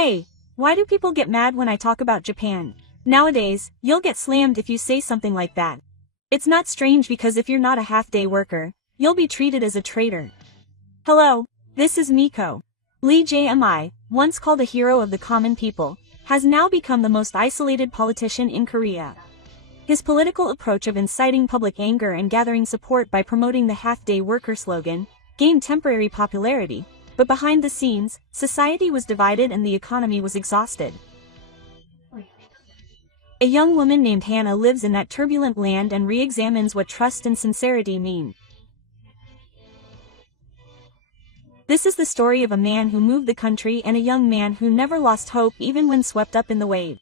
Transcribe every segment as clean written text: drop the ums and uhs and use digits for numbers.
Hey, why do people get mad when I talk about Japan? Nowadays, you'll get slammed if you say something like that. It's not strange because if you're not a half-day worker, you'll be treated as a traitor. Hello, this is Miko. Lee Jae, once called a hero of the common people, has now become the most isolated politician in Korea. His political approach of inciting public anger and gathering support by promoting the half-day worker slogan gained temporary popularity, but behind the scenes, society was divided and the economy was exhausted. A young woman named Hannah lives in that turbulent land and re-examines what trust and sincerity mean. This is the story of a man who moved the country and a young man who never lost hope even when swept up in the wave.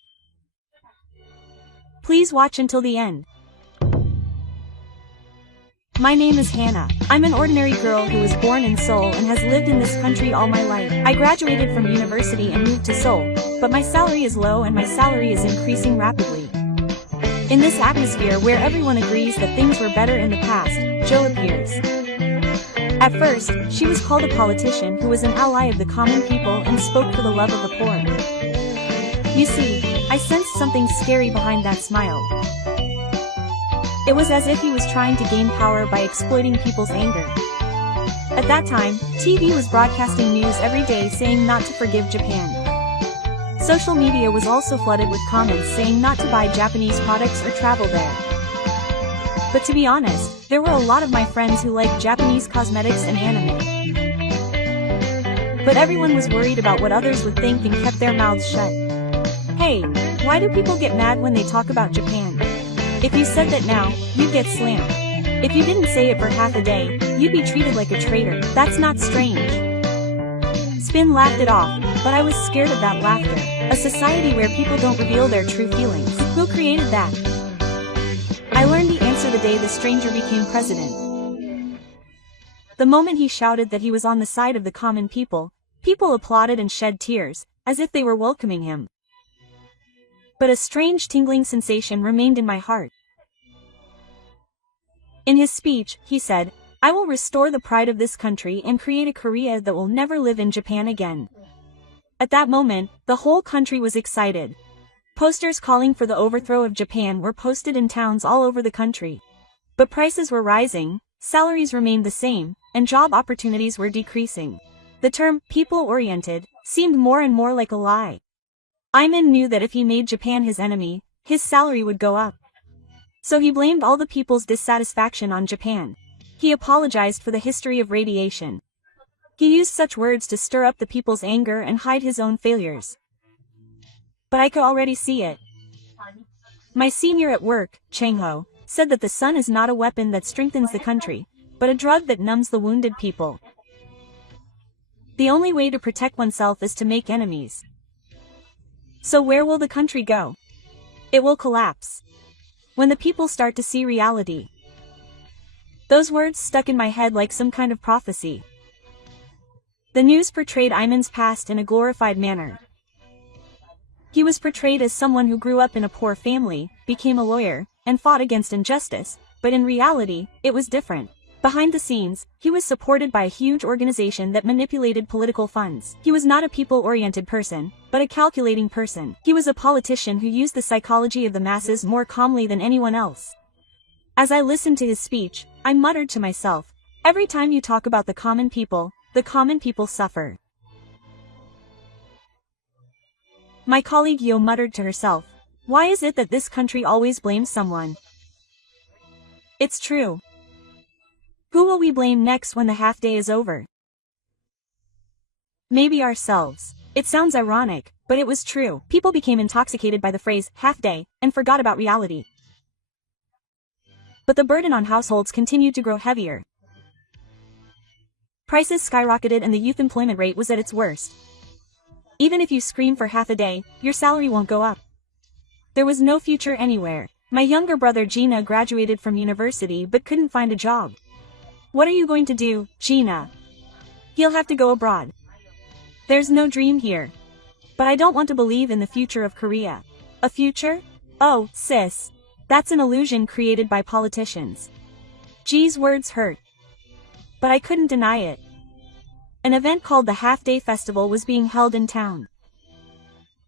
Please watch until the end. My name is Hannah. I'm an ordinary girl who was born in Seoul and has lived in this country all my life. I graduated from university and moved to Seoul, but my salary is low and my salary is increasing rapidly. In this atmosphere where everyone agrees that things were better in the past, Jo appears. At first, she was called a politician who was an ally of the common people and spoke for the love of the poor. You see, I sensed something scary behind that smile. It was as if he was trying to gain power by exploiting people's anger. At that time, TV was broadcasting news every day saying not to forgive Japan. Social media was also flooded with comments saying not to buy Japanese products or travel there. But to be honest, there were a lot of my friends who liked Japanese cosmetics and anime. But everyone was worried about what others would think and kept their mouths shut. Hey, why do people get mad when they talk about Japan? If you said that now, you'd get slammed. If you didn't say it for half a day, you'd be treated like a traitor. That's not strange. Spin laughed it off, but I was scared of that laughter. A society where people don't reveal their true feelings. Who created that? I learned the answer the day the stranger became president. The moment he shouted that he was on the side of the common people, people applauded and shed tears, as if they were welcoming him. But a strange tingling sensation remained in my heart. In his speech, he said, "I will restore the pride of this country and create a Korea that will never live in Japan again." At that moment, the whole country was excited. Posters calling for the overthrow of Japan were posted in towns all over the country. But prices were rising, salaries remained the same, and job opportunities were decreasing. The term people-oriented seemed more and more like a lie. Iman knew that if he made Japan his enemy, his salary would go up. So he blamed all the people's dissatisfaction on Japan. He apologized for the history of radiation. He used such words to stir up the people's anger and hide his own failures. But I could already see it. My senior at work, Chang-ho, said that the sun is not a weapon that strengthens the country, but a drug that numbs the wounded people. The only way to protect oneself is to make enemies. So where will the country go? It will collapse. When the people start to see reality. Those words stuck in my head like some kind of prophecy. The news portrayed Iman's past in a glorified manner. He was portrayed as someone who grew up in a poor family, became a lawyer, and fought against injustice, but in reality, it was different. Behind the scenes, he was supported by a huge organization that manipulated political funds. He was not a people-oriented person, but a calculating person. He was a politician who used the psychology of the masses more calmly than anyone else. As I listened to his speech, I muttered to myself, "Every time you talk about the common people suffer." My colleague Yo muttered to herself, "Why is it that this country always blames someone?" It's true. Who will we blame next when the half-day is over? Maybe ourselves. It sounds ironic, but it was true. People became intoxicated by the phrase, half-day, and forgot about reality. But the burden on households continued to grow heavier. Prices skyrocketed and the youth employment rate was at its worst. Even if you scream for half a day, your salary won't go up. There was no future anywhere. My younger brother Gina graduated from university but couldn't find a job. What are you going to do, Gina? He'll have to go abroad. There's no dream here. But I don't want to believe in the future of Korea. A future? Oh, sis. That's an illusion created by politicians. G's words hurt. But I couldn't deny it. An event called the Half-Day Festival was being held in town.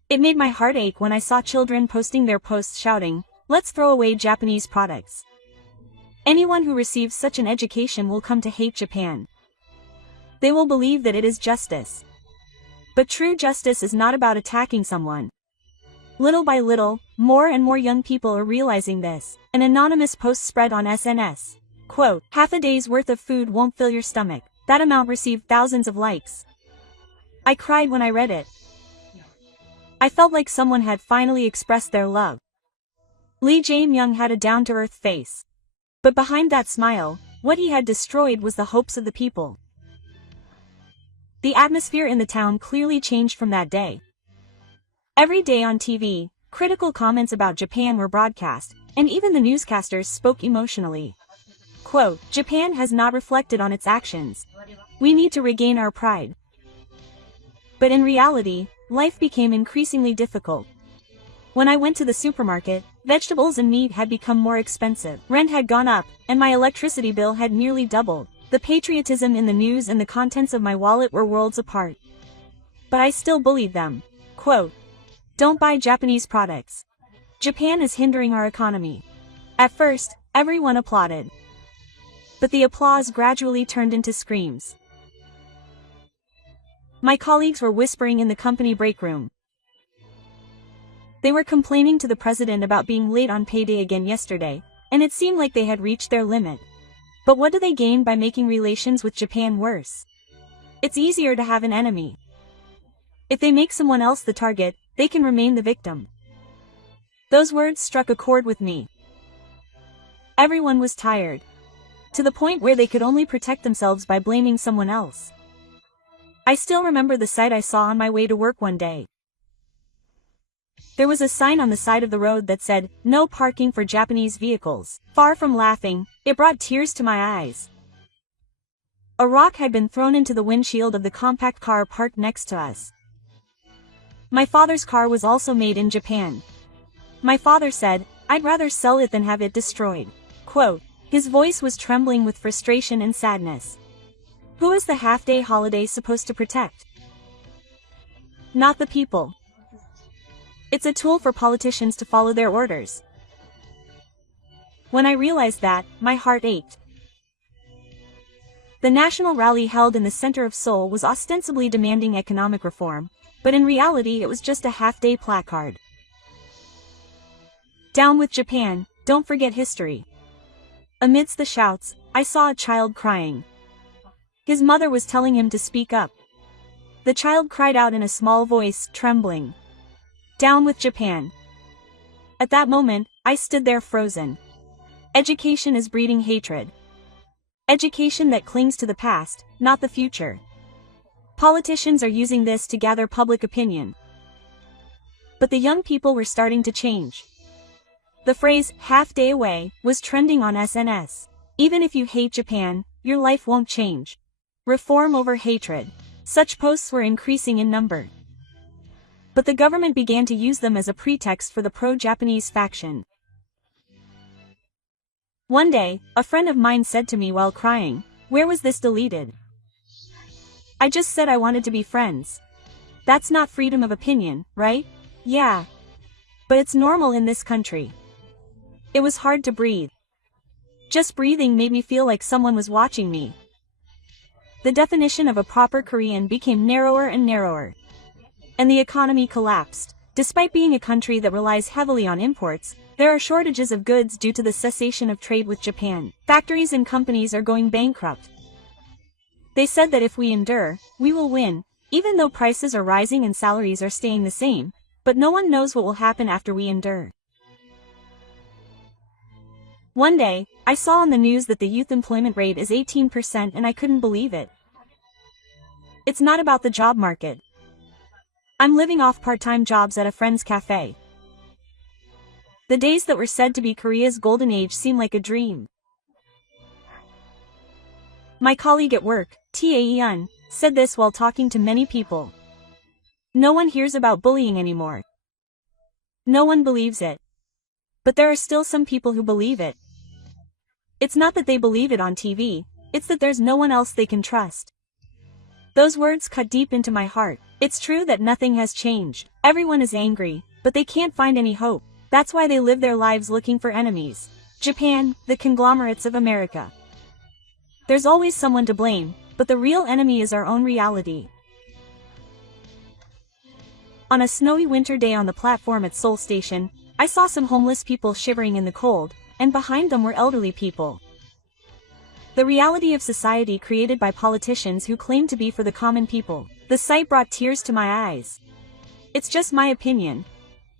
It made my heart ache when I saw children posting their posts shouting, "Let's throw away Japanese products." Anyone who receives such an education will come to hate Japan. They will believe that it is justice. But true justice is not about attacking someone. Little by little, more and more young people are realizing this. An anonymous post spread on SNS. Quote, "Half a day's worth of food won't fill your stomach." That amount received thousands of likes. I cried when I read it. I felt like someone had finally expressed their love. Lee Jae had a down-to-earth face. But behind that smile, what he had destroyed was the hopes of the people. The atmosphere in the town clearly changed from that day. Every day on TV, critical comments about Japan were broadcast, and even the newscasters spoke emotionally. Quote, "Japan has not reflected on its actions. We need to regain our pride." But in reality, life became increasingly difficult. When I went to the supermarket, vegetables and meat had become more expensive. Rent had gone up, and my electricity bill had nearly doubled. The patriotism in the news and the contents of my wallet were worlds apart. But I still bullied them. Quote, "Don't buy Japanese products. Japan is hindering our economy." At first, everyone applauded. But the applause gradually turned into screams. My colleagues were whispering in the company break room. They were complaining to the president about being late on payday again yesterday, and it seemed like they had reached their limit. But what do they gain by making relations with Japan worse? It's easier to have an enemy. If they make someone else the target, they can remain the victim. Those words struck a chord with me. Everyone was tired. To the point where they could only protect themselves by blaming someone else. I still remember the sight I saw on my way to work one day. There was a sign on the side of the road that said, "No parking for Japanese vehicles." Far from laughing, it brought tears to my eyes. A rock had been thrown into the windshield of the compact car parked next to us. My father's car was also made in Japan. My father said, "I'd rather sell it than have it destroyed." Quote, his voice was trembling with frustration and sadness. Who is the half-day holiday supposed to protect? Not the people. It's a tool for politicians to follow their orders. When I realized that, my heart ached. The national rally held in the center of Seoul was ostensibly demanding economic reform, but in reality it was just a half-day placard. "Down with Japan, don't forget history." Amidst the shouts, I saw a child crying. His mother was telling him to speak up. The child cried out in a small voice, trembling, "Down with Japan." At that moment, I stood there frozen. Education is breeding hatred. Education that clings to the past, not the future. Politicians are using this to gather public opinion. But the young people were starting to change. The phrase, "half day away," was trending on SNS. Even if you hate Japan, your life won't change. Reform over hatred. Such posts were increasing in number. But the government began to use them as a pretext for the pro-Japanese faction. One day, a friend of mine said to me while crying, "Where was this deleted?" I just said I wanted to be friends. That's not freedom of opinion, right? Yeah. But it's normal in this country. It was hard to breathe. Just breathing made me feel like someone was watching me. The definition of a proper Korean became narrower and narrower. And the economy collapsed. Despite being a country that relies heavily on imports, there are shortages of goods due to the cessation of trade with Japan. Factories and companies are going bankrupt. They said that if we endure, we will win, even though prices are rising and salaries are staying the same, but no one knows what will happen after we endure. One day, I saw on the news that the youth employment rate is 18% and I couldn't believe it. It's not about the job market. I'm living off part-time jobs at a friend's cafe. The days that were said to be Korea's golden age seem like a dream. My colleague at work, Tae-eun, said this while talking to many people. No one hears about bullying anymore. No one believes it. But there are still some people who believe it. It's not that they believe it on TV, it's that there's no one else they can trust. Those words cut deep into my heart. It's true that nothing has changed. Everyone is angry, but they can't find any hope. That's why they live their lives looking for enemies. Japan, the conglomerates of America. There's always someone to blame, but the real enemy is our own reality. On a snowy winter day on the platform at Seoul Station, I saw some homeless people shivering in the cold, and behind them were elderly people. The reality of society created by politicians who claim to be for the common people. The sight brought tears to my eyes. It's just my opinion.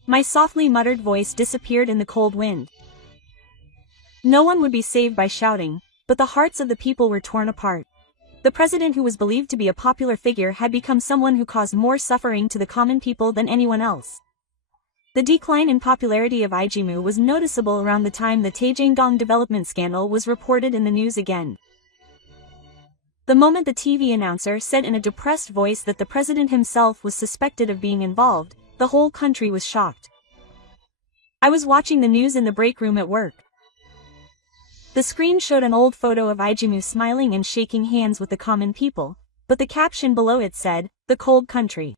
My softly muttered voice disappeared in the cold wind. No one would be saved by shouting, but the hearts of the people were torn apart. The president, who was believed to be a popular figure, had become someone who caused more suffering to the common people than anyone else. The decline in popularity of Ijimu was noticeable around the time the Taejangdong development scandal was reported in the news again. The moment the TV announcer said in a depressed voice that the president himself was suspected of being involved, the whole country was shocked. I was watching the news in the break room at work. The screen showed an old photo of Ijimu smiling and shaking hands with the common people, but the caption below it said, "The Cold Country."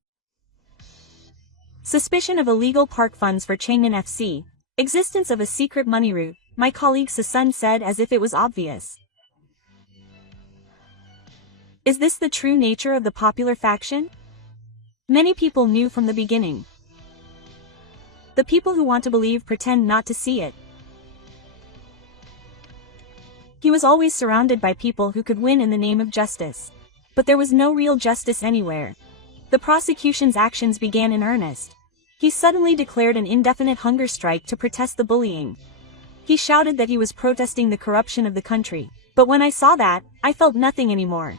Suspicion of illegal park funds for Changnan FC, existence of a secret money route, my colleague Sasun said as if it was obvious. Is this the true nature of the popular faction? Many people knew from the beginning. The people who want to believe pretend not to see it. He was always surrounded by people who could win in the name of justice. But there was no real justice anywhere. The prosecution's actions began in earnest. He suddenly declared an indefinite hunger strike to protest the bullying. He shouted that he was protesting the corruption of the country. But when I saw that, I felt nothing anymore.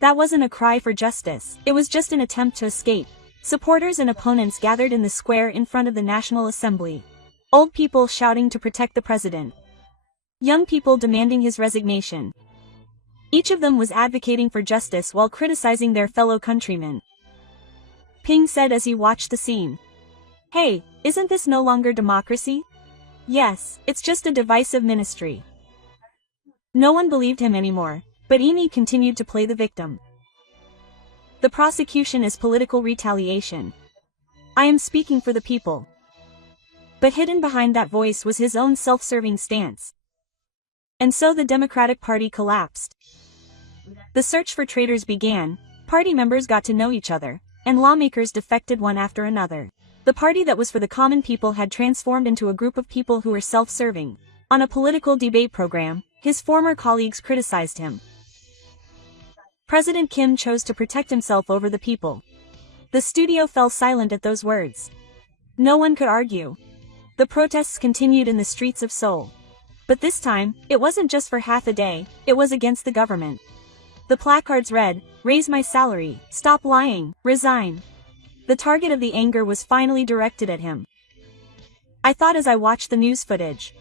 That wasn't a cry for justice. It was just an attempt to escape. Supporters and opponents gathered in the square in front of the National Assembly. Old people shouting to protect the president. Young people demanding his resignation. Each of them was advocating for justice while criticizing their fellow countrymen. Ping said as he watched the scene. "Hey, isn't this no longer democracy? Yes, it's just a divisive ministry." No one believed him anymore, but Amy continued to play the victim. The prosecution is political retaliation. I am speaking for the people. But hidden behind that voice was his own self-serving stance. And so the Democratic Party collapsed. The search for traitors began, party members got to know each other, and lawmakers defected one after another. The party that was for the common people had transformed into a group of people who were self-serving. On a political debate program, his former colleagues criticized him. President Kim chose to protect himself over the people. The studio fell silent at those words. No one could argue. The protests continued in the streets of Seoul. But this time, it wasn't just for half a day, it was against the government. The placards read, "Raise my salary, stop lying, resign." The target of the anger was finally directed at him. I thought as I watched the news footage.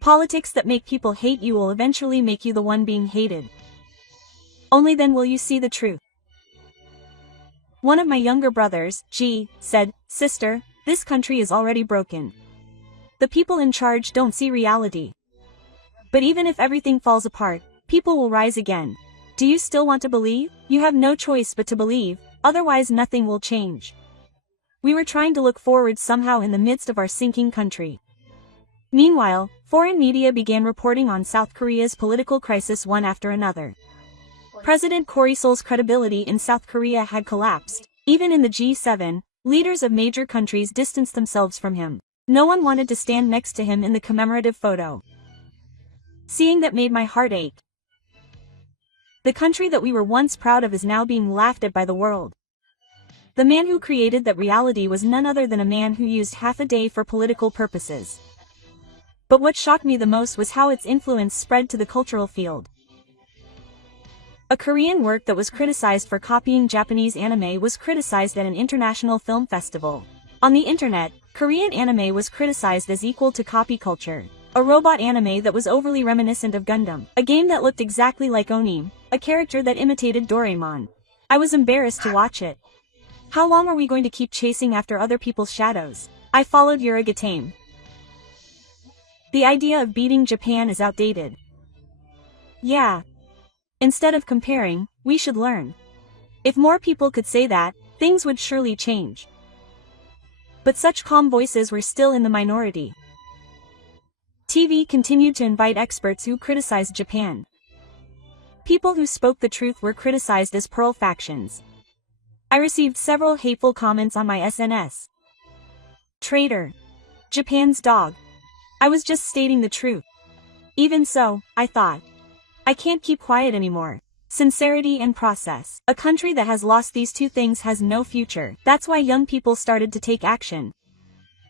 Politics that make people hate you will eventually make you the one being hated. Only then will you see the truth. One of my younger brothers, Ji, said, "Sister, this country is already broken. The people in charge don't see reality. But even if everything falls apart, people will rise again. Do you still want to believe? You have no choice but to believe, otherwise nothing will change." We were trying to look forward somehow in the midst of our sinking country. Meanwhile, foreign media began reporting on South Korea's political crisis one after another. President Korisol's credibility in South Korea had collapsed. Even in the G7, leaders of major countries distanced themselves from him. No one wanted to stand next to him in the commemorative photo. Seeing that made my heart ache. The country that we were once proud of is now being laughed at by the world. The man who created that reality was none other than a man who used half a day for political purposes. But what shocked me the most was how its influence spread to the cultural field. A Korean work that was criticized for copying Japanese anime was criticized at an international film festival. On the internet, Korean anime was criticized as equal to copy culture. A robot anime that was overly reminiscent of Gundam. A game that looked exactly like Onim. A character that imitated Doraemon. I was embarrassed to watch it. How long are we going to keep chasing after other people's shadows? I followed Yurigatame. The idea of beating Japan is outdated. Yeah. Instead of comparing, we should learn. If more people could say that, things would surely change. But such calm voices were still in the minority. TV continued to invite experts who criticized Japan. People who spoke the truth were criticized as Pearl factions. I received several hateful comments on my SNS. Traitor. Japan's dog. I was just stating the truth. Even so, I thought. I can't keep quiet anymore. Sincerity and process. A country that has lost these two things has no future. That's why young people started to take action.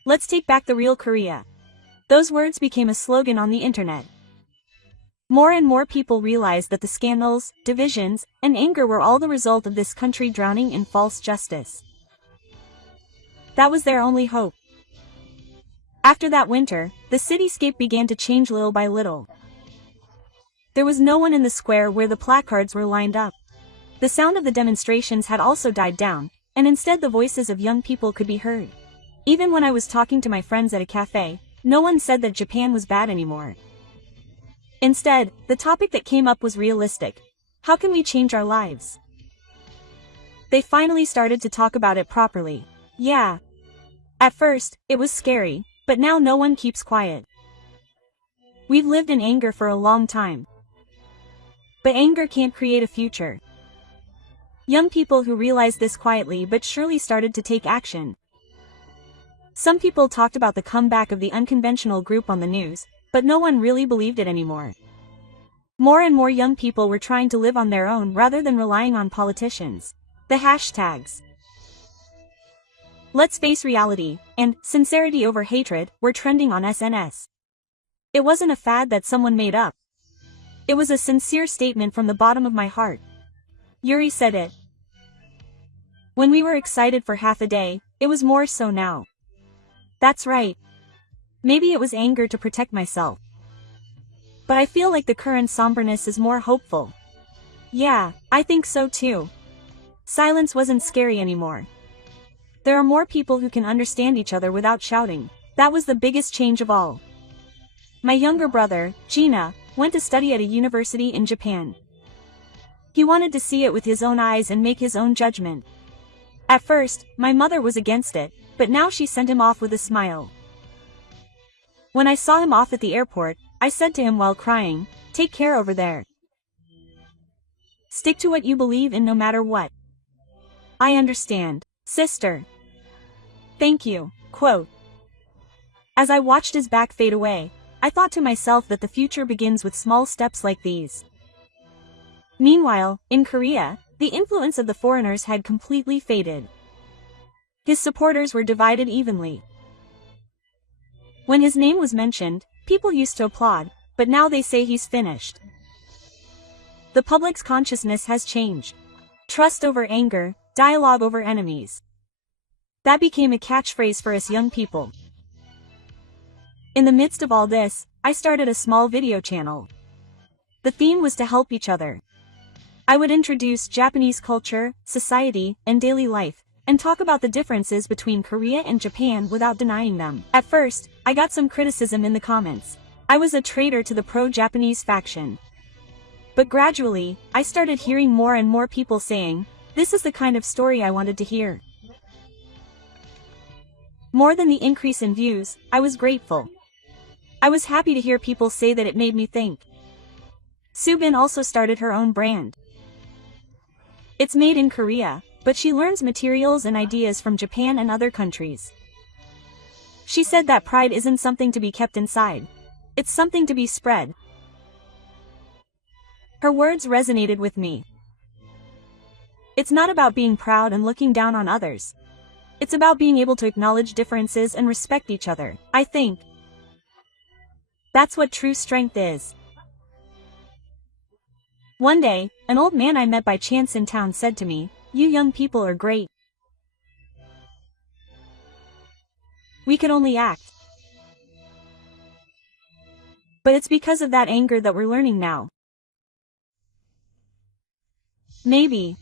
Let's take back the real Korea. Those words became a slogan on the internet. More and more people realized that the scandals, divisions, and anger were all the result of this country drowning in false justice. That was their only hope. After that winter, the cityscape began to change little by little. There was no one in the square where the placards were lined up. The sound of the demonstrations had also died down, and instead the voices of young people could be heard. Even when I was talking to my friends at a cafe, no one said that Japan was bad anymore. Instead, the topic that came up was realistic. How can we change our lives? They finally started to talk about it properly. Yeah. At first, it was scary, but now no one keeps quiet. We've lived in anger for a long time. But anger can't create a future. Young people who realized this quietly but surely started to take action. Some people talked about the comeback of the unconventional group on the news, but no one really believed it anymore. More and more young people were trying to live on their own rather than relying on politicians. The hashtags "Let's face reality" and "sincerity over hatred" were trending on SNS. It wasn't a fad that someone made up. It was a sincere statement from the bottom of my heart. Yuri said it. When we were excited for half a day, it was more so now. That's right. Maybe it was anger to protect myself. But I feel like the current somberness is more hopeful. Yeah, I think so too. Silence wasn't scary anymore. There are more people who can understand each other without shouting. That was the biggest change of all. My younger brother, Gina, went to study at a university in Japan. He wanted to see it with his own eyes and make his own judgment. At first, my mother was against it, but now she sent him off with a smile. When I saw him off at the airport, I said to him while crying, "Take care over there. Stick to what you believe in no matter what." I understand, sister. Thank you. Quote. As I watched his back fade away, I thought to myself that the future begins with small steps like these. Meanwhile, in Korea, the influence of the foreigners had completely faded. His supporters were divided evenly. When his name was mentioned, people used to applaud, but now they say he's finished. The public's consciousness has changed. Trust over anger, dialogue over enemies. That became a catchphrase for us young people. In the midst of all this, I started a small video channel. The theme was to help each other. I would introduce Japanese culture, society, and daily life, and talk about the differences between Korea and Japan without denying them. At first, I got some criticism in the comments. I was a traitor to the pro-Japanese faction. But gradually, I started hearing more and more people saying, "This is the kind of story I wanted to hear." More than the increase in views, I was grateful. I was happy to hear people say that it made me think. Subin also started her own brand. It's made in Korea, but she learns materials and ideas from Japan and other countries. She said that pride isn't something to be kept inside. It's something to be spread. Her words resonated with me. It's not about being proud and looking down on others. It's about being able to acknowledge differences and respect each other. I think that's what true strength is. One day, an old man I met by chance in town said to me, "You young people are great. We could only act. But it's because of that anger that we're learning now. Maybe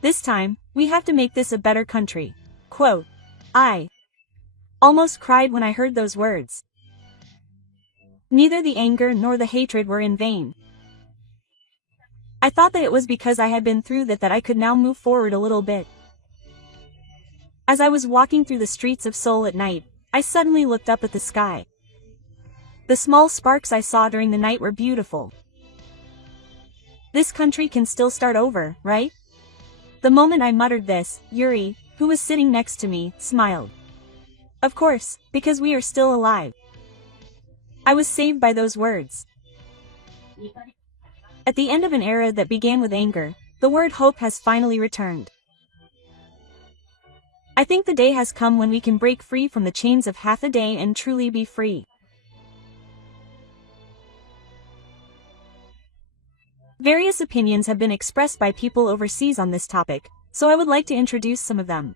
this time, we have to make this a better country." Quote. I almost cried when I heard those words. Neither the anger nor the hatred were in vain. I thought that it was because I had been through that I could now move forward a little bit. As I was walking through the streets of Seoul at night, I suddenly looked up at the sky. The small sparks I saw during the night were beautiful. This country can still start over, right? The moment I muttered this, Yuri, who was sitting next to me, smiled. Of course, because we are still alive. I was saved by those words. At the end of an era that began with anger, the word hope has finally returned. I think the day has come when we can break free from the chains of half a day and truly be free. Various opinions have been expressed by people overseas on this topic, so I would like to introduce some of them.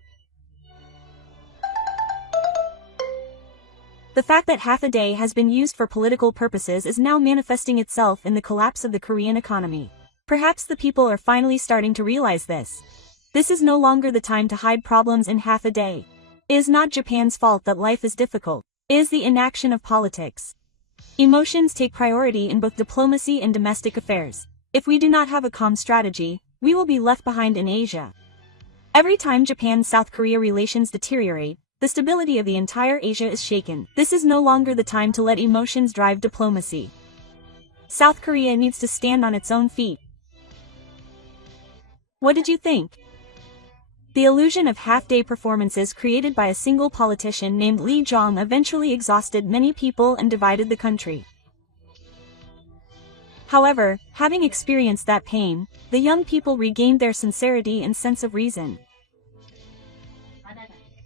The fact that half a day has been used for political purposes is now manifesting itself in the collapse of the Korean economy. Perhaps the people are finally starting to realize this. This is no longer the time to hide problems in half a day. It is not Japan's fault that life is difficult. It is the inaction of politics. Emotions take priority in both diplomacy and domestic affairs. If we do not have a calm strategy, we will be left behind in Asia. Every time Japan-South Korea relations deteriorate, the stability of the entire Asia is shaken. This is no longer the time to let emotions drive diplomacy. South Korea needs to stand on its own feet. What did you think? The illusion of half-day performances created by a single politician named Lee Jae eventually exhausted many people and divided the country. However, having experienced that pain, the young people regained their sincerity and sense of reason.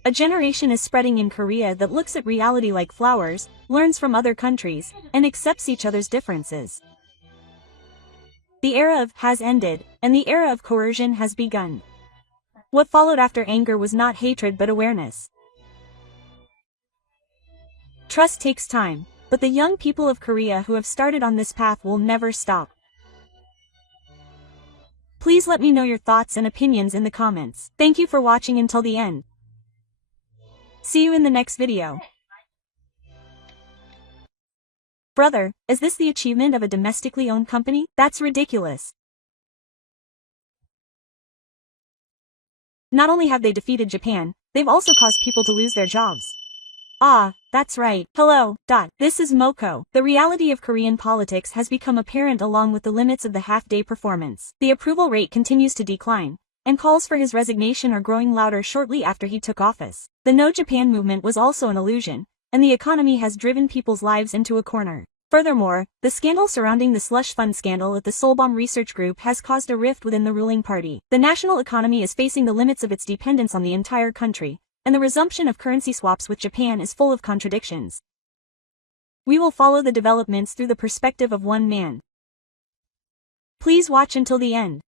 A generation is spreading in Korea that looks at reality like flowers, learns from other countries, and accepts each other's differences. The era of has ended, and the era of coercion has begun. What followed after anger was not hatred but awareness. Trust takes time, but the young people of Korea who have started on this path will never stop. Please let me know your thoughts and opinions in the comments. Thank you for watching until the end. See you in the next video. Brother, is this the achievement of a domestically owned company? That's ridiculous. Not only have they defeated Japan, they've also caused people to lose their jobs. Ah, that's right. Hello, This is Moko. The reality of Korean politics has become apparent along with the limits of the half-day performance. The approval rate continues to decline, and calls for his resignation are growing louder shortly after he took office. The No Japan movement was also an illusion, and the economy has driven people's lives into a corner. Furthermore, the scandal surrounding the slush fund scandal at the Solbom Research Group has caused a rift within the ruling party. The national economy is facing the limits of its dependence on the entire country, and the resumption of currency swaps with Japan is full of contradictions. We will follow the developments through the perspective of one man. Please watch until the end.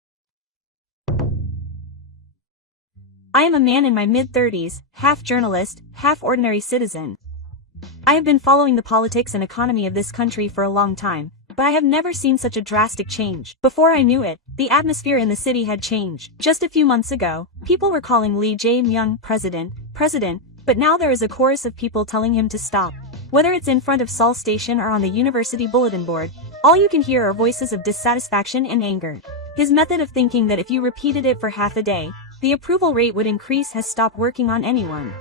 I am a man in my mid-30s, half journalist, half ordinary citizen. I have been following the politics and economy of this country for a long time, but I have never seen such a drastic change. Before I knew it, the atmosphere in the city had changed. Just a few months ago, people were calling Lee Jae president, but now there is a chorus of people telling him to stop. Whether it's in front of Seoul Station or on the university bulletin board, all you can hear are voices of dissatisfaction and anger. His method of thinking that if you repeated it for half a day, the approval rate would increase has stopped working on anyone.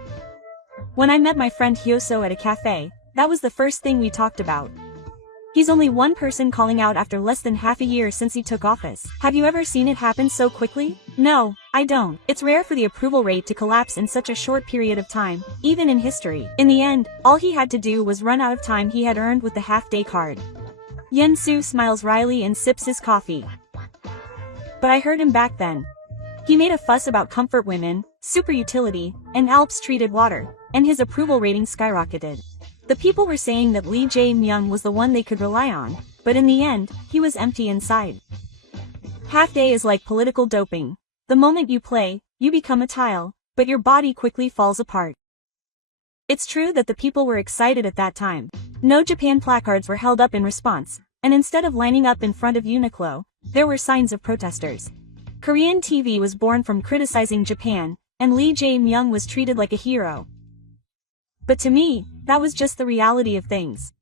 When I met my friend Hyoso at a cafe, that was the first thing we talked about. He's only one person calling out after less than half a year since he took office. Have you ever seen it happen so quickly? No, I don't. It's rare for the approval rate to collapse in such a short period of time, even in history. In the end, all he had to do was run out of time he had earned with the half-day card. Yen-Soo smiles wryly and sips his coffee. But I heard him back then. He made a fuss about comfort women, super utility, and Alps treated water, and his approval rating skyrocketed. The people were saying that Lee Jae was the one they could rely on, but in the end, he was empty inside. Half-day is like political doping. The moment you play, you become a tile, but your body quickly falls apart. It's true that the people were excited at that time. No Japan placards were held up in response, and instead of lining up in front of Uniqlo, there were signs of protesters. Korean TV was born from criticizing Japan, and Lee Jae was treated like a hero. But to me, that was just the reality of things.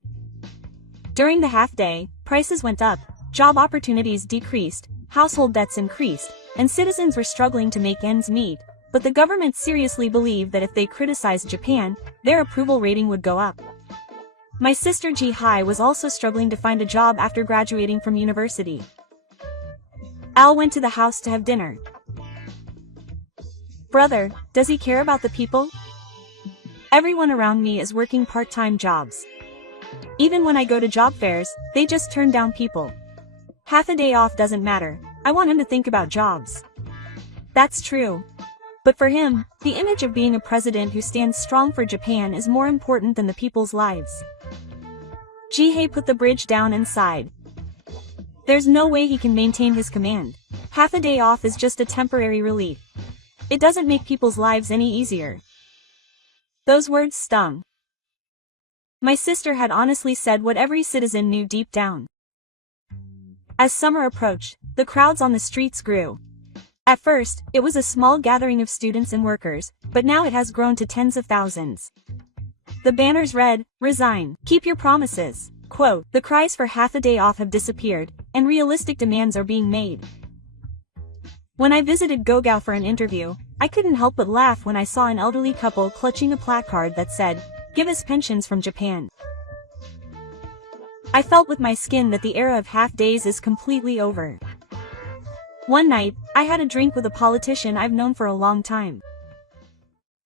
During the half-day, prices went up, job opportunities decreased, household debts increased, and citizens were struggling to make ends meet. but the government seriously believed that if they criticized Japan, their approval rating would go up. My sister Lee Jae was also struggling to find a job after graduating from university. Al went to the house to have dinner. Brother, does he care about the people? Everyone around me is working part-time jobs. Even when I go to job fairs, they just turn down people. Half a day off doesn't matter. I want him to think about jobs. That's true. But for him, the image of being a president who stands strong for Japan is more important than the people's lives. Ji-hye put the bridge down and sighed. There's no way he can maintain his command. Half a day off is just a temporary relief. It doesn't make people's lives any easier. Those words stung. My sister had honestly said what every citizen knew deep down. As summer approached, the crowds on the streets grew. At first, it was a small gathering of students and workers, but now it has grown to tens of thousands. The banners read, "Resign, keep your promises." Quote, the cries for half a day off have disappeared, and realistic demands are being made. When I visited Gogao for an interview, I couldn't help but laugh when I saw an elderly couple clutching a placard that said, "Give us pensions from Japan." I felt with my skin that the era of half days is completely over. One night, I had a drink with a politician I've known for a long time.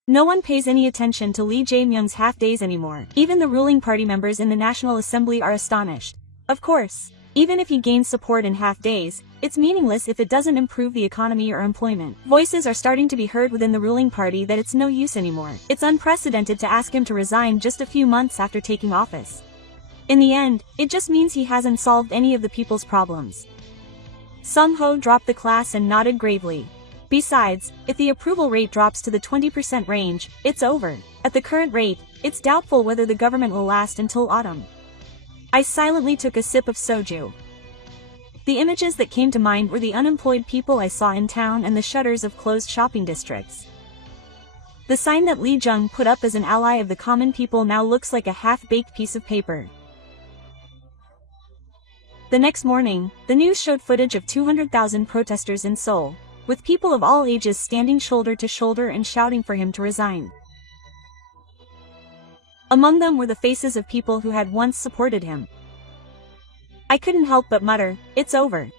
No one pays any attention to Lee Jae-myung's half days anymore. Even the ruling party members in the National Assembly are astonished. Of course, even if he gains support in half days, it's meaningless if it doesn't improve the economy or employment. Voices are starting to be heard within the ruling party that it's no use anymore. It's unprecedented to ask him to resign just a few months after taking office. In the end, it just means he hasn't solved any of the people's problems. Sung-ho dropped the glass and nodded gravely. Besides, if the approval rate drops to the 20% range, it's over. At the current rate, it's doubtful whether the government will last until autumn. I silently took a sip of soju. The images that came to mind were the unemployed people I saw in town and the shutters of closed shopping districts. The sign that Lee Jung put up as an ally of the common people now looks like a half-baked piece of paper. The next morning, the news showed footage of 200,000 protesters in Seoul, with people of all ages standing shoulder to shoulder and shouting for him to resign. Among them were the faces of people who had once supported him. I couldn't help but mutter, "It's over."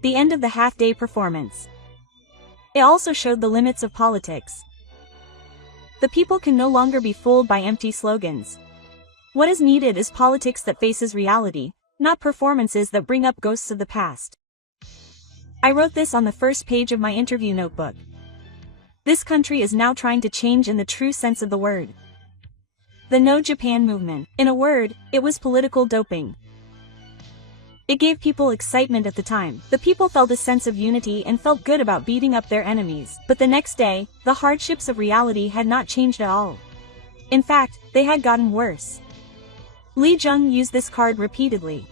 The end of the half-day performance. It also showed the limits of politics. The people can no longer be fooled by empty slogans. What is needed is politics that faces reality, not performances that bring up ghosts of the past. I wrote this on the first page of my interview notebook. This country is now trying to change in the true sense of the word. The No Japan movement, in a word, it was political doping. It gave people excitement at the time. The people felt a sense of unity and felt good about beating up their enemies. But the next day, the hardships of reality had not changed at all. In fact, they had gotten worse. Lee Jung used this card repeatedly.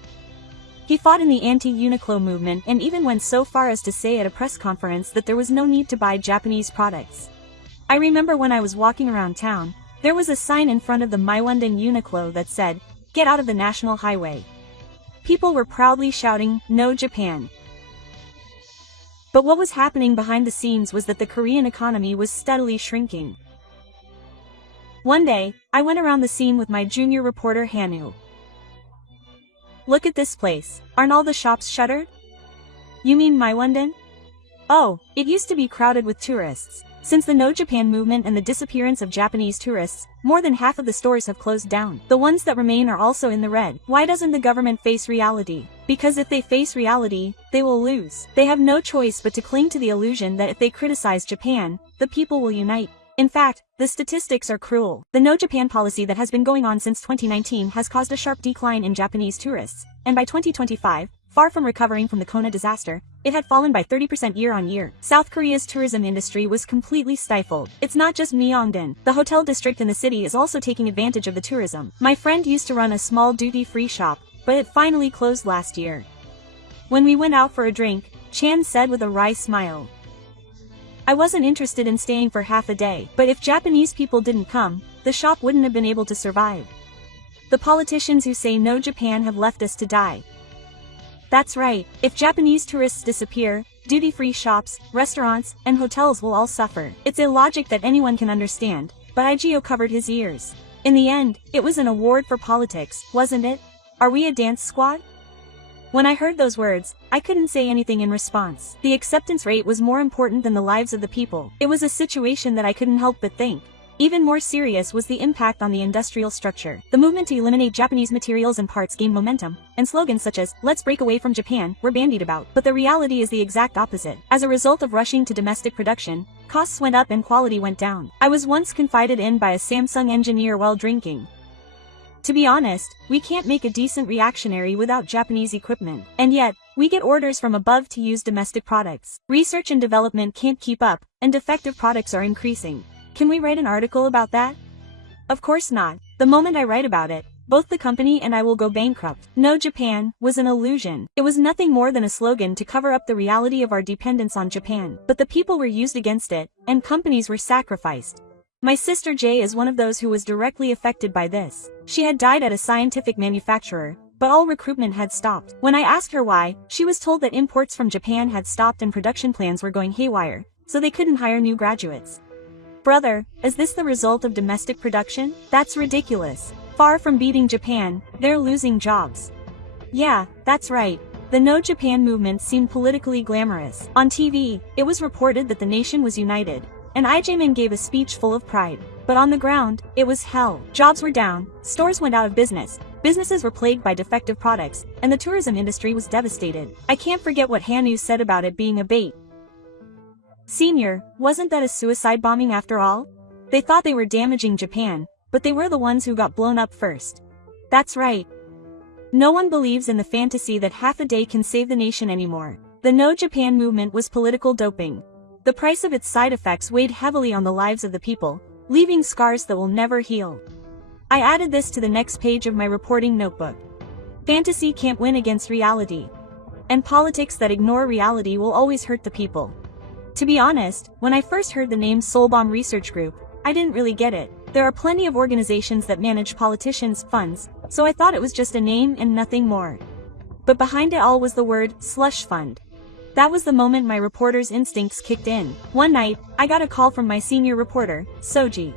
He fought in the anti-Uniqlo movement and even went so far as to say at a press conference that there was no need to buy Japanese products. I remember when I was walking around town, there was a sign in front of the Maiwondan Uniqlo that said, "Get out of the national highway." People were proudly shouting, "No Japan." But what was happening behind the scenes was that the Korean economy was steadily shrinking. One day, I went around the scene with my junior reporter Hanu. "Look at this place, aren't all the shops shuttered?" "You mean Maiwondan?" "Oh, it used to be crowded with tourists. Since the No Japan movement and the disappearance of Japanese tourists, more than half of the stores have closed down. The ones that remain are also in the red. Why doesn't the government face reality? Because if they face reality, they will lose. They have no choice but to cling to the illusion that if they criticize Japan, the people will unite. In fact, the statistics are cruel. The No Japan policy that has been going on since 2019 has caused a sharp decline in Japanese tourists, and by 2025, far from recovering from the Kona disaster, it had fallen by 30% year-on-year. South Korea's tourism industry was completely stifled. It's not just Myeongdong. The hotel district in the city is also taking advantage of the tourism. My friend used to run a small duty-free shop, but it finally closed last year. When we went out for a drink, Chan said with a wry smile, "I wasn't interested in staying for half a day, but if Japanese people didn't come, the shop wouldn't have been able to survive. The politicians who say No Japan have left us to die." That's right, if Japanese tourists disappear, duty-free shops, restaurants, and hotels will all suffer. It's illogic that anyone can understand, but IGO covered his ears. In the end, it was an award for politics, wasn't it? Are we a dance squad? When I heard those words, I couldn't say anything in response. The acceptance rate was more important than the lives of the people. It was a situation that I couldn't help but think. Even more serious was the impact on the industrial structure. The movement to eliminate Japanese materials and parts gained momentum, and slogans such as, "Let's break away from Japan," were bandied about. But the reality is the exact opposite. As a result of rushing to domestic production, costs went up and quality went down. I was once confided in by a Samsung engineer while drinking. To be honest, we can't make a decent reactionary without Japanese equipment. And yet, we get orders from above to use domestic products. Research and development can't keep up, and defective products are increasing. Can we write an article about that? Of course not. The moment I write about it, both the company and I will go bankrupt. No Japan was an illusion. It was nothing more than a slogan to cover up the reality of our dependence on Japan. But the people were used against it, and companies were sacrificed. My sister Jae is one of those who was directly affected by this. She had died at a scientific manufacturer, but all recruitment had stopped. When I asked her why, she was told that imports from Japan had stopped and production plans were going haywire, so they couldn't hire new graduates. Brother, is this the result of domestic production? That's ridiculous. Far from beating Japan, they're losing jobs. Yeah, that's right. The No Japan movement seemed politically glamorous. On TV, it was reported that the nation was united, and Lee Jae gave a speech full of pride. But on the ground, it was hell. Jobs were down, stores went out of business, businesses were plagued by defective products, and the tourism industry was devastated. I can't forget what Hanu said about it being a bait. Senior, wasn't that a suicide bombing after all? They thought they were damaging Japan, but they were the ones who got blown up first. That's right. No one believes in the fantasy that half a day can save the nation anymore. The No Japan movement was political doping. The price of its side effects weighed heavily on the lives of the people, leaving scars that will never heal. I added this to the next page of my reporting notebook. Fantasy can't win against reality. And politics that ignore reality will always hurt the people. To be honest, when I first heard the name Solbom Research Group, I didn't really get it. There are plenty of organizations that manage politicians' funds, so I thought it was just a name and nothing more. But behind it all was the word, slush fund. That was the moment my reporter's instincts kicked in. One night, I got a call from my senior reporter, Soji.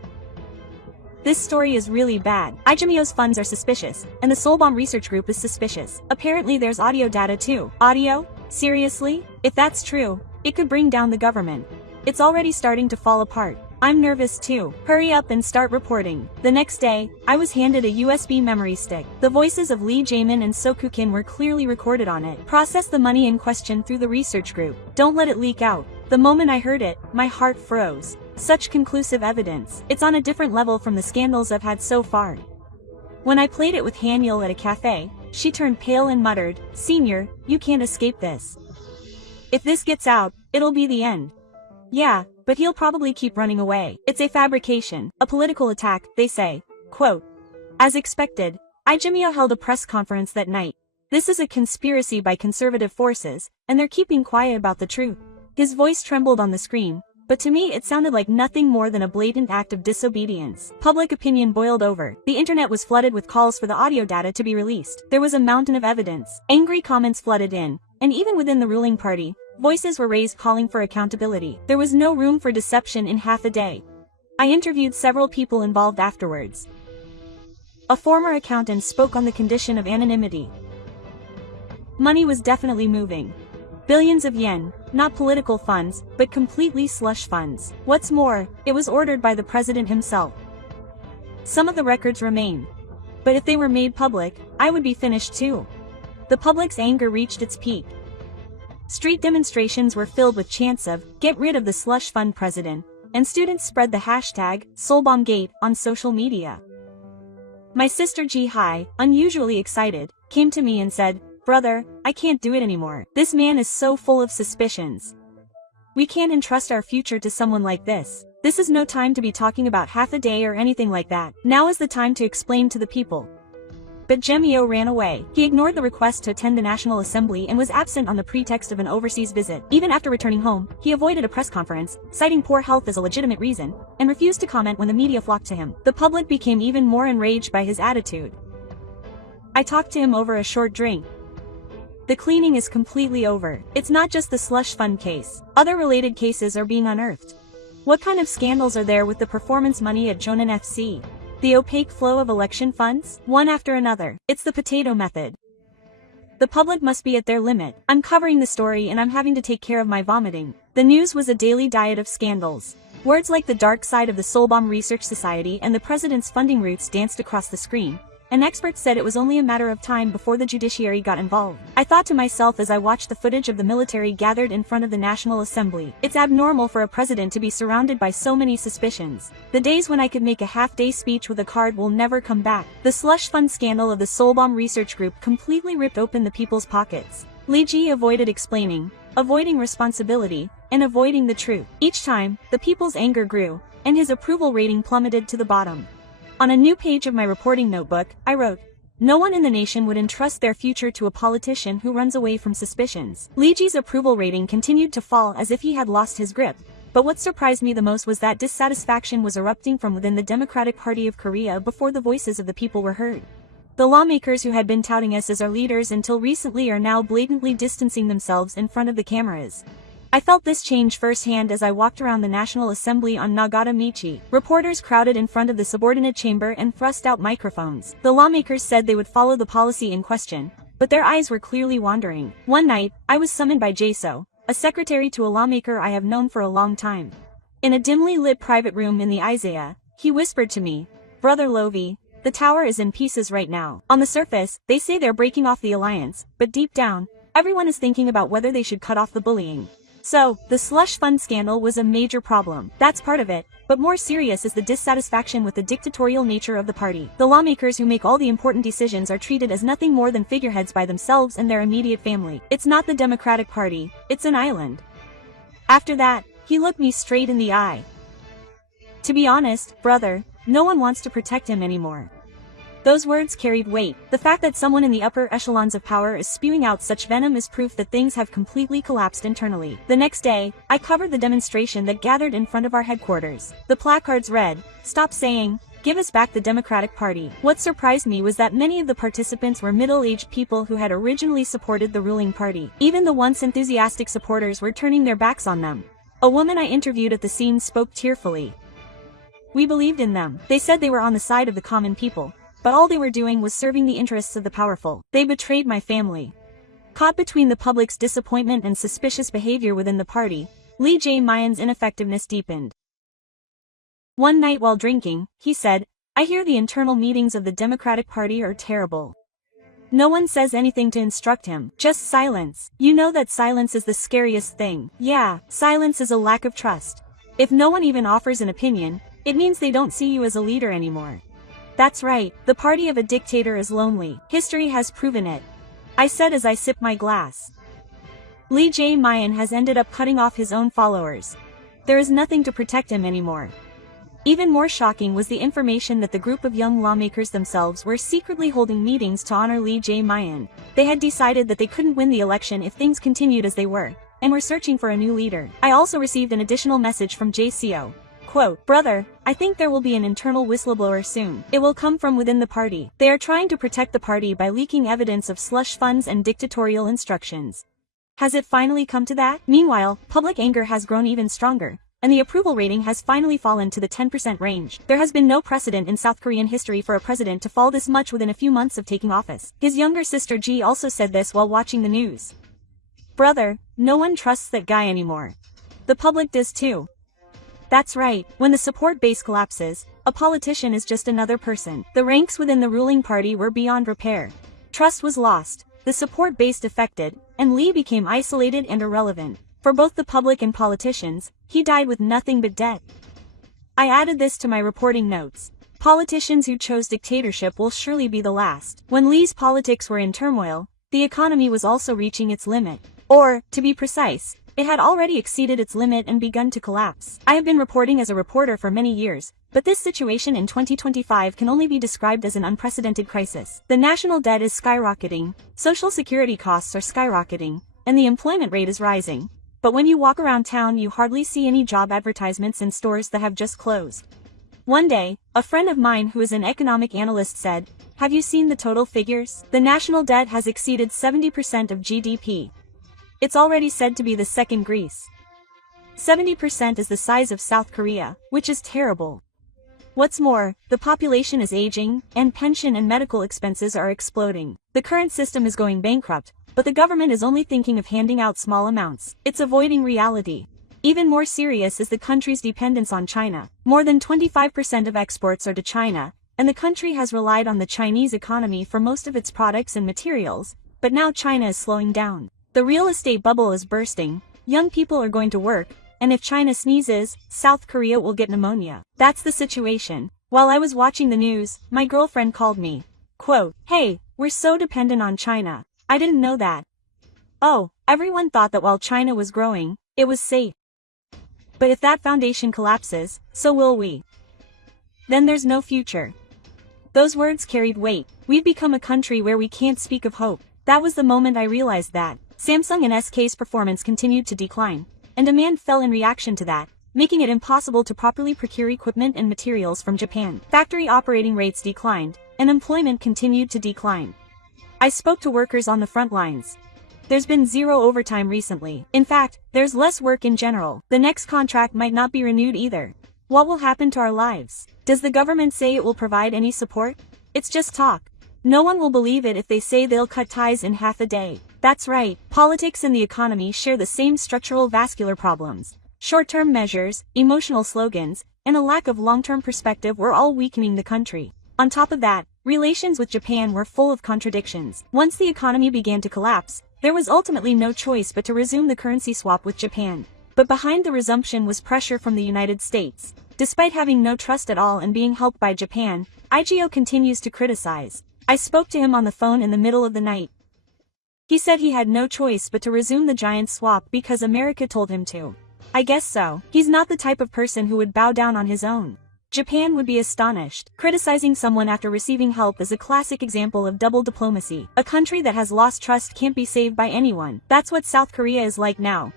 This story is really bad. IJMEO's funds are suspicious, and the Solbom Research Group is suspicious. Apparently there's audio data too. Audio? Seriously? If that's true, it could bring down the government. It's already starting to fall apart. I'm nervous too. Hurry up and start reporting. The next day, I was handed a USB memory stick. The voices of Lee Jae and Sokukin were clearly recorded on it. Process the money in question through the research group. Don't let it leak out. The moment I heard it, my heart froze. Such conclusive evidence. It's on a different level from the scandals I've had so far. When I played it with Hanyul at a cafe, she turned pale and muttered, "Senior, you can't escape this. If this gets out, it'll be the end." Yeah, but he'll probably keep running away. It's a fabrication, a political attack, they say. Quote. As expected, IJMEO held a press conference that night. This is a conspiracy by conservative forces, and they're keeping quiet about the truth. His voice trembled on the screen, but to me it sounded like nothing more than a blatant act of disobedience. Public opinion boiled over. The internet was flooded with calls for the audio data to be released. There was a mountain of evidence. Angry comments flooded in, and even within the ruling party, voices were raised calling for accountability. There was no room for deception in half a day. I interviewed several people involved afterwards. A former accountant spoke on the condition of anonymity. Money was definitely moving. Billions of yen, not political funds, but completely slush funds. What's more, it was ordered by the president himself. Some of the records remain. But if they were made public, I would be finished too. The public's anger reached its peak. Street demonstrations were filled with chants of, "Get rid of the slush fund president," and students spread the hashtag, SolbomGate, on social media. My sister Ji-Hai, unusually excited, came to me and said, "Brother, I can't do it anymore. This man is so full of suspicions. We can't entrust our future to someone like this. This is no time to be talking about half a day or anything like that. Now is the time to explain to the people." But Jemio ran away. He ignored the request to attend the National Assembly and was absent on the pretext of an overseas visit. Even after returning home, he avoided a press conference, citing poor health as a legitimate reason, and refused to comment when the media flocked to him. The public became even more enraged by his attitude. I talked to him over a short drink. The cleaning is completely over. It's not just the slush fund case. Other related cases are being unearthed. What kind of scandals are there with the performance money at Jonan FC? The opaque flow of election funds? One after another. It's the potato method. The public must be at their limit. I'm covering the story and I'm having to take care of my vomiting. The news was a daily diet of scandals. Words like the dark side of the Solbaum Research Society and the president's funding routes danced across the screen. And experts said it was only a matter of time before the judiciary got involved. I thought to myself as I watched the footage of the military gathered in front of the National Assembly. It's abnormal for a president to be surrounded by so many suspicions. The days when I could make a half-day speech with a card will never come back. The slush fund scandal of the Solbaum Research Group completely ripped open the people's pockets. Lee Jae avoided explaining, avoiding responsibility, and avoiding the truth. Each time, the people's anger grew, and his approval rating plummeted to the bottom. On a new page of my reporting notebook, I wrote, "No one in the nation would entrust their future to a politician who runs away from suspicions." Lee Jae's approval rating continued to fall as if he had lost his grip. But what surprised me the most was that dissatisfaction was erupting from within the Democratic Party of Korea before the voices of the people were heard. The lawmakers who had been touting us as our leaders until recently are now blatantly distancing themselves in front of the cameras. I felt this change firsthand as I walked around the National Assembly on Nagata Michi. Reporters crowded in front of the subordinate chamber and thrust out microphones. The lawmakers said they would follow the policy in question, but their eyes were clearly wandering. One night, I was summoned by Jae-so, a secretary to a lawmaker I have known for a long time. In a dimly lit private room in the Isaiah, he whispered to me, "Brother Lovi, the tower is in pieces right now. On the surface, they say they're breaking off the alliance, but deep down, everyone is thinking about whether they should cut off the bullying." So, the slush fund scandal was a major problem. That's part of it, but more serious is the dissatisfaction with the dictatorial nature of the party. The lawmakers who make all the important decisions are treated as nothing more than figureheads by themselves and their immediate family. It's not the Democratic Party, it's an island. After that, he looked me straight in the eye. To be honest, brother, no one wants to protect him anymore. Those words carried weight. The fact that someone in the upper echelons of power is spewing out such venom is proof that things have completely collapsed internally. The next day, I covered the demonstration that gathered in front of our headquarters. The placards read, "Stop saying, give us back the Democratic Party." What surprised me was that many of the participants were middle-aged people who had originally supported the ruling party. Even the once enthusiastic supporters were turning their backs on them. A woman I interviewed at the scene spoke tearfully. "We believed in them. They said they were on the side of the common people. But all they were doing was serving the interests of the powerful. They betrayed my family." Caught between the public's disappointment and suspicious behavior within the party, Lee Jae-myun's ineffectiveness deepened. One night while drinking, he said, "I hear the internal meetings of the Democratic Party are terrible. No one says anything to instruct him, just silence. You know that silence is the scariest thing. Yeah, silence is a lack of trust. If no one even offers an opinion, it means they don't see you as a leader anymore. That's right, the party of a dictator is lonely. History has proven it," I said as I sipped my glass. Lee Jae-myun has ended up cutting off his own followers. There is nothing to protect him anymore. Even more shocking was the information that the group of young lawmakers themselves were secretly holding meetings to honor Lee Jae-myun. They had decided that they couldn't win the election if things continued as they were, and were searching for a new leader. I also received an additional message from Jae-co. Quote, "Brother, I think there will be an internal whistleblower soon. It will come from within the party. They are trying to protect the party by leaking evidence of slush funds and dictatorial instructions." Has it finally come to that? Meanwhile, public anger has grown even stronger, and the approval rating has finally fallen to the 10% range. There has been no precedent in South Korean history for a president to fall this much within a few months of taking office. His younger sister Ji also said this while watching the news. "Brother, no one trusts that guy anymore. The public does too." That's right, when the support base collapses, a politician is just another person. The ranks within the ruling party were beyond repair. Trust was lost, the support base defected, and Lee became isolated and irrelevant. For both the public and politicians, he died with nothing but debt. I added this to my reporting notes. Politicians who chose dictatorship will surely be the last. When Lee's politics were in turmoil, the economy was also reaching its limit. Or, to be precise, it had already exceeded its limit and begun to collapse. I have been reporting as a reporter for many years, but this situation in 2025 can only be described as an unprecedented crisis. The national debt is skyrocketing, social security costs are skyrocketing, and the employment rate is rising. But when you walk around town you hardly see any job advertisements in stores that have just closed. One day, a friend of mine who is an economic analyst said, "Have you seen the total figures? The national debt has exceeded 70% of GDP. It's already said to be the second Greece. 70% is the size of South Korea, which is terrible. What's more, the population is aging, and pension and medical expenses are exploding. The current system is going bankrupt, but the government is only thinking of handing out small amounts. It's avoiding reality. Even more serious is the country's dependence on China. More than 25% of exports are to China, and the country has relied on the Chinese economy for most of its products and materials, but now China is slowing down. The real estate bubble is bursting, young people are going to work, and if China sneezes, South Korea will get pneumonia. That's the situation." While I was watching the news, my girlfriend called me. Quote, "Hey, we're so dependent on China. I didn't know that. Oh, everyone thought that while China was growing, it was safe. But if that foundation collapses, so will we. Then there's no future." Those words carried weight. We've become a country where we can't speak of hope. That was the moment I realized that. Samsung and SK's performance continued to decline, and demand fell in reaction to that, making it impossible to properly procure equipment and materials from Japan. Factory operating rates declined, and employment continued to decline. I spoke to workers on the front lines. There's been zero overtime recently. In fact, there's less work in general. The next contract might not be renewed either. What will happen to our lives? Does the government say it will provide any support? It's just talk. No one will believe it if they say they'll cut ties in half a day. That's right, politics and the economy share the same structural vascular problems. Short-term measures, emotional slogans, and a lack of long-term perspective were all weakening the country. On top of that, relations with Japan were full of contradictions. Once the economy began to collapse, there was ultimately no choice but to resume the currency swap with Japan. But behind the resumption was pressure from the United States. Despite having no trust at all and being helped by Japan, IGO continues to criticize. I spoke to him on the phone in the middle of the night. He said he had no choice but to resume the giant swap because America told him to. I guess so. He's not the type of person who would bow down on his own. Japan would be astonished. Criticizing someone after receiving help is a classic example of double diplomacy. A country that has lost trust can't be saved by anyone. That's what South Korea is like now.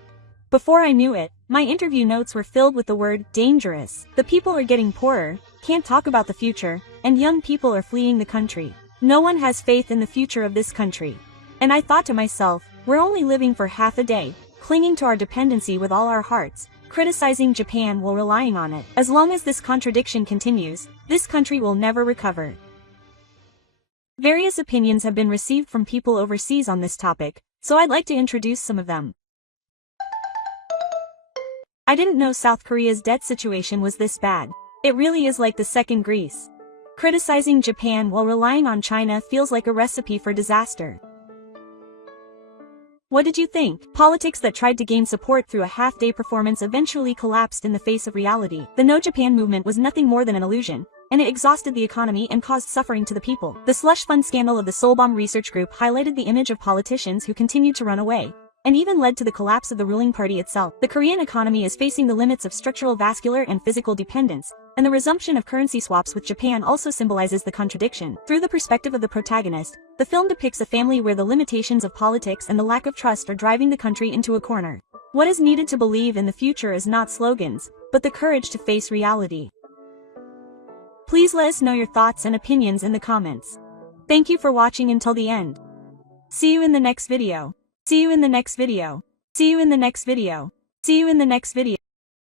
Before I knew it, my interview notes were filled with the word dangerous. The people are getting poorer, can't talk about the future, and young people are fleeing the country. No one has faith in the future of this country. And I thought to myself, we're only living for half a day, clinging to our dependency with all our hearts, criticizing Japan while relying on it. As long as this contradiction continues, this country will never recover. Various opinions have been received from people overseas on this topic, so I'd like to introduce some of them. I didn't know South Korea's debt situation was this bad. It really is like the second Greece. Criticizing Japan while relying on China feels like a recipe for disaster. What did you think? Politics that tried to gain support through a half-day performance eventually collapsed in the face of reality. The No Japan movement was nothing more than an illusion, and it exhausted the economy and caused suffering to the people. The slush fund scandal of the Solbom Research Group highlighted the image of politicians who continued to run away, and even led to the collapse of the ruling party itself. The Korean economy is facing the limits of structural vascular and physical dependence, and the resumption of currency swaps with Japan also symbolizes the contradiction. Through the perspective of the protagonist, the film depicts a family where the limitations of politics and the lack of trust are driving the country into a corner. What is needed to believe in the future is not slogans, but the courage to face reality. Please let us know your thoughts and opinions in the comments. Thank you for watching until the end. See you in the next video. See you in the next video. See you in the next video. See you in the next video.